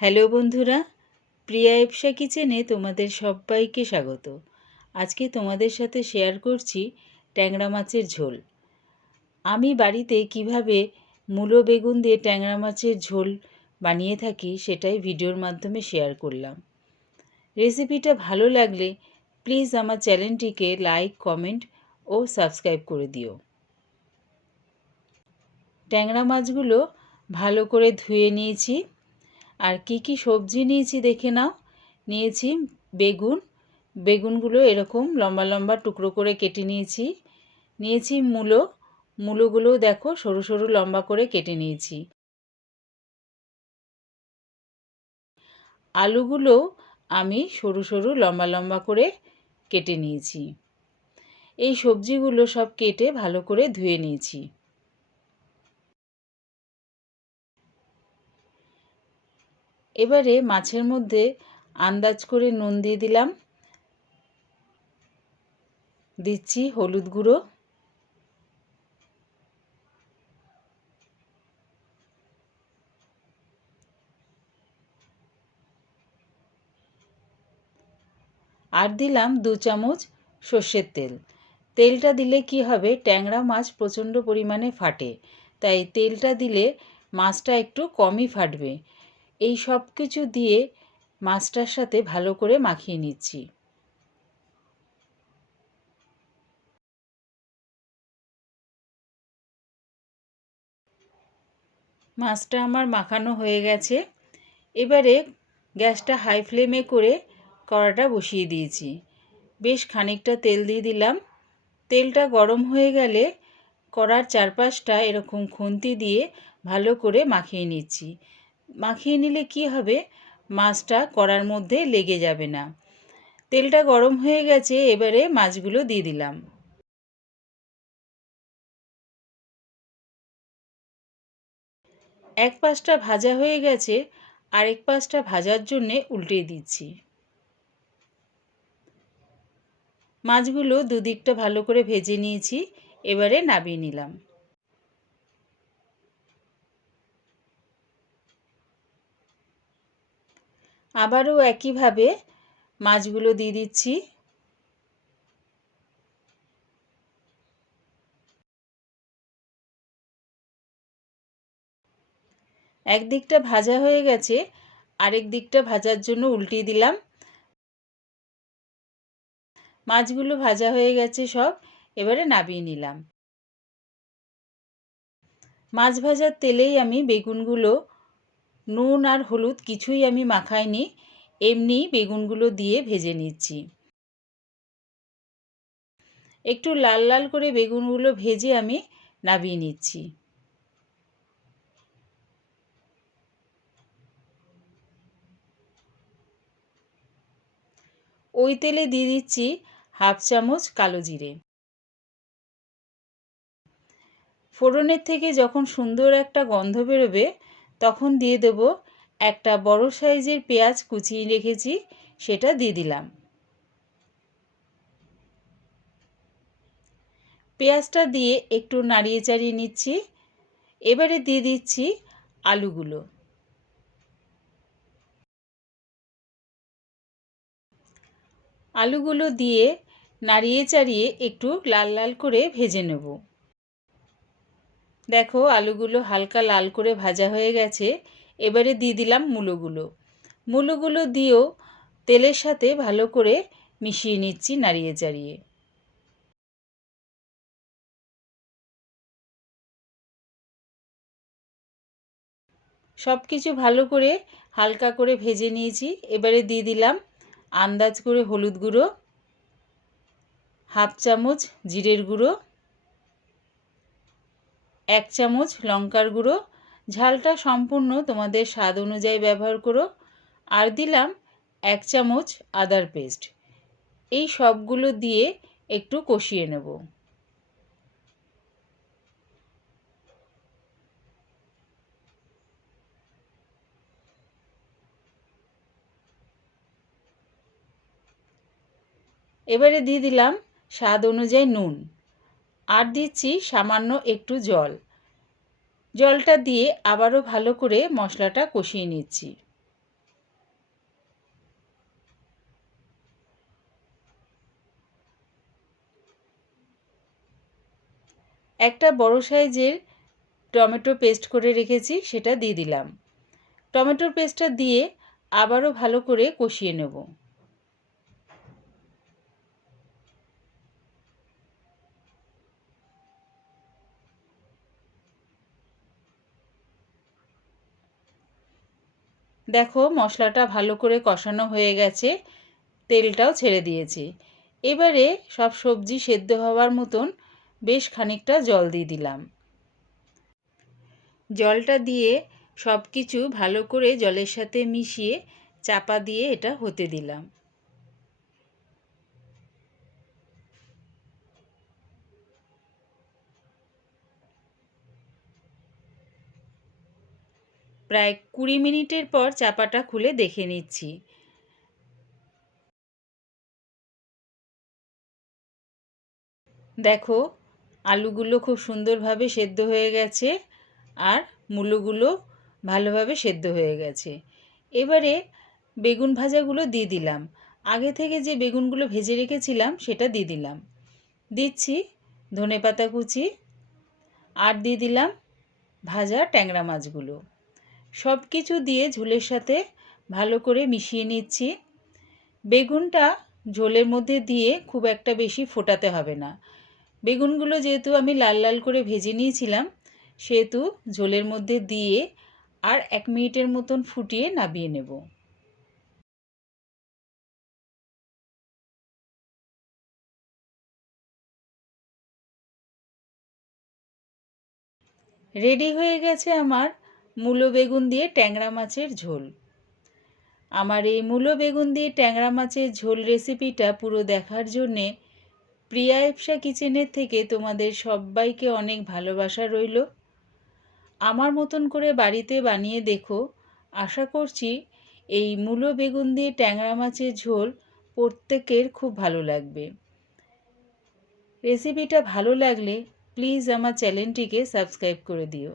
Hello বন্ধুরা, প্রিয়া ইপসা কিচেনে তোমাদের সবাইকে স্বাগত। আজকে তোমাদের সাথে শেয়ার করছি ট্যাংরা মাছের ঝোল। আমি বাড়িতে কিভাবে মূলো বেগুন দিয়ে ট্যাংরা মাছের ঝোল বানিয়ে থাকি সেটাই ভিডিওর মাধ্যমে শেয়ার করলাম। রেসিপিটা ভালো লাগলে প্লিজ আমার চ্যানেলটিকে লাইক, কমেন্ট ও সাবস্ক্রাইব করে দিও। ট্যাংরা মাছগুলো ভালো করে ধুয়ে নিয়েছি। আর কি কি সবজি নিয়েছি দেখে নাও। নিয়েছি বেগুনগুলো এরকম লম্বা লম্বা টুকরো করে কেটে নিয়েছি। নিয়েছি মূলোগুলোও দেখো সরু সরু লম্বা করে কেটে নিয়েছি। আলুগুলো আমি সরু সরু লম্বা লম্বা করে কেটে নিয়েছি। এই সবজিগুলো সব কেটে ভালো করে ধুয়ে নিয়েছি। এবারে মাছের মধ্যে আন্দাজ করে নুন দিয়ে দিলাম। দিচ্ছি হলুদ গুঁড়ো, আর দিলাম 2 চামচ সর্ষের তেল। তেলটা দিলে কি হবে, ট্যাংরা মাছ প্রচণ্ড পরিমাণে ফাটে, তাই তেলটা দিলে মাছটা একটু কমই ফাটবে। এই সব কিছু দিয়ে মাছটার সাথে ভালো করে মাখিয়ে নিচ্ছি। মাছটা আমার মাখানো হয়ে গেছে। এবারে গ্যাসটা হাই ফ্লেমে করে কড়াটা বসিয়ে দিয়েছি। বেশ খানিকটা তেল দিয়ে দিলাম। তেলটা গরম হয়ে গেলে কড়ার চারপাশটা এরকম খুন্তি দিয়ে ভালো করে মাখিয়ে নিচ্ছি। মাখিয়ে নিলে কি হবে, মাছটা কড়ার মধ্যে লেগে যাবে না। তেলটা গরম হয়ে গেছে, এবারে মাছগুলো দিয়ে দিলাম। এক পাশটা ভাজা হয়ে গেছে, আরেক পাশটা ভাজার জন্যে উল্টে দিচ্ছি। মাছগুলো দুদিকটা ভালো করে ভেজে নিয়েছি, এবারে নামিয়ে নিলাম। আবারও একইভাবে মাছগুলো দিয়ে দিচ্ছি। একদিকটা ভাজা হয়ে গেছে, আরেক দিকটা ভাজার জন্য উল্টিয়ে দিলাম। মাছগুলো ভাজা হয়ে গেছে সব, এবারে নামিয়ে নিলাম। মাছ ভাজার তেলেই আমি বেগুনগুলো, নুন আর হলুদ কিছুই আমি মাখাইনি, এমনি বেগুনগুলো দিয়ে ভেজে নিচ্ছি। একটু লাল লাল করে বেগুনগুলো ভেজে আমি নামিয়ে নিচ্ছি। ওই তেলে দিয়ে দিচ্ছি 1/2 চামচ কালো জিরে। ফোড়নের থেকে যখন সুন্দর একটা গন্ধ বেরোবে তখন দিয়ে দেব একটা বড় সাইজের পেঁয়াজ কুচিয়ে রেখেছি, সেটা দিয়ে দিলাম। পেঁয়াজটা দিয়ে একটু নাড়িয়ে চাড়িয়ে নিচ্ছি। এবারে দিয়ে দিচ্ছি আলুগুলো। আলুগুলো দিয়ে নাড়িয়ে চাড়িয়ে একটু লাল লাল করে ভেজে নেব। দেখো আলুগুলো হালকা লাল করে ভাজা হয়ে গেছে। এবারে দিয়ে দিলাম মূলোগুলো দিয়েও তেলের সাথে ভালো করে মিশিয়ে নিচ্ছি নাড়িয়ে চাড়িয়ে। সব কিছু ভালো করে হালকা করে ভেজে নিয়েছি। এবারে দিয়ে দিলাম আন্দাজ করে হলুদ গুঁড়ো, 1/2 চামচ জিরের গুঁড়ো, 1 চামচ লঙ্কার গুঁড়ো। ঝালটা সম্পূর্ণ তোমাদের স্বাদ অনুযায়ী ব্যবহার করো। আর দিলাম 1 চামচ আদার পেস্ট। এই সবগুলো দিয়ে একটু কষিয়ে নেব। এবারে দিয়ে দিলাম স্বাদ অনুযায়ী নুন, আর দিচ্ছি সামান্য একটু জল। জলটা দিয়ে আবারও ভালো করে মশলাটা কষিয়ে নিচ্ছি। একটা বড় সাইজের টমেটো পেস্ট করে রেখেছি, সেটা দিয়ে দিলাম। টমেটোর পেস্টটা দিয়ে আবারও ভালো করে কষিয়ে নেব। দেখো মশলাটা ভালো করে কষানো হয়ে গেছে, তেলটাও ছেড়ে দিয়েছে। এবারে সব সবজি সেদ্ধ হওয়ার মতন বেশ খানিকটা জল দিয়ে দিলাম। জলটা দিয়ে সব কিছু ভালো করে জলের সাথে মিশিয়ে চাপা দিয়ে এটা হতে দিলাম। প্রায় 20 মিনিটের পর চাপাটা খুলে দেখে নিচ্ছি। দেখো আলুগুলো খুব সুন্দরভাবে সেদ্ধ হয়ে গেছে আর মূলোগুলো ভালোভাবে সেদ্ধ হয়ে গেছে। এবারে বেগুন ভাজাগুলো দিয়ে দিলাম। আগে থেকে যে বেগুনগুলো ভেজে রেখেছিলাম সেটা দিয়ে দিলাম। দিচ্ছি ধনেপাতা কুচি আর দিয়ে দিলাম ভাজা ট্যাংরা মাছগুলো। সব কিছু দিয়ে ঝোলের সাথে ভালো করে মিশিয়ে নিচ্ছি। বেগুনটা ঝোলের মধ্যে দিয়ে খুব একটা বেশি ফোটাতে হবে না। বেগুনগুলো যেহেতু আমি লাল লাল করে ভেজে নিয়েছিলাম, সেহেতু ঝোলের মধ্যে দিয়ে আর 1 মিনিটের মতন ফুটিয়ে নামিয়ে নেব। রেডি হয়ে গেছে আমার মূলো বেগুন দিয়ে ট্যাংরা মাছের ঝোল। আমার এই মূলো বেগুন দিয়ে ট্যাংরা মাছের ঝোল রেসিপিটা পুরো দেখার জন্যে প্রিয়া ইপসা কিচেনের থেকে তোমাদের সবাইকে অনেক ভালোবাসা রইল। আমার মতন করে বাড়িতে বানিয়ে দেখো। আশা করছি এই মূলো বেগুন দিয়ে ট্যাংরা মাছের ঝোল প্রত্যেকের খুব ভালো লাগবে। রেসিপিটা ভালো লাগলে প্লিজ আমার চ্যানেলটিকে সাবস্ক্রাইব করে দিও।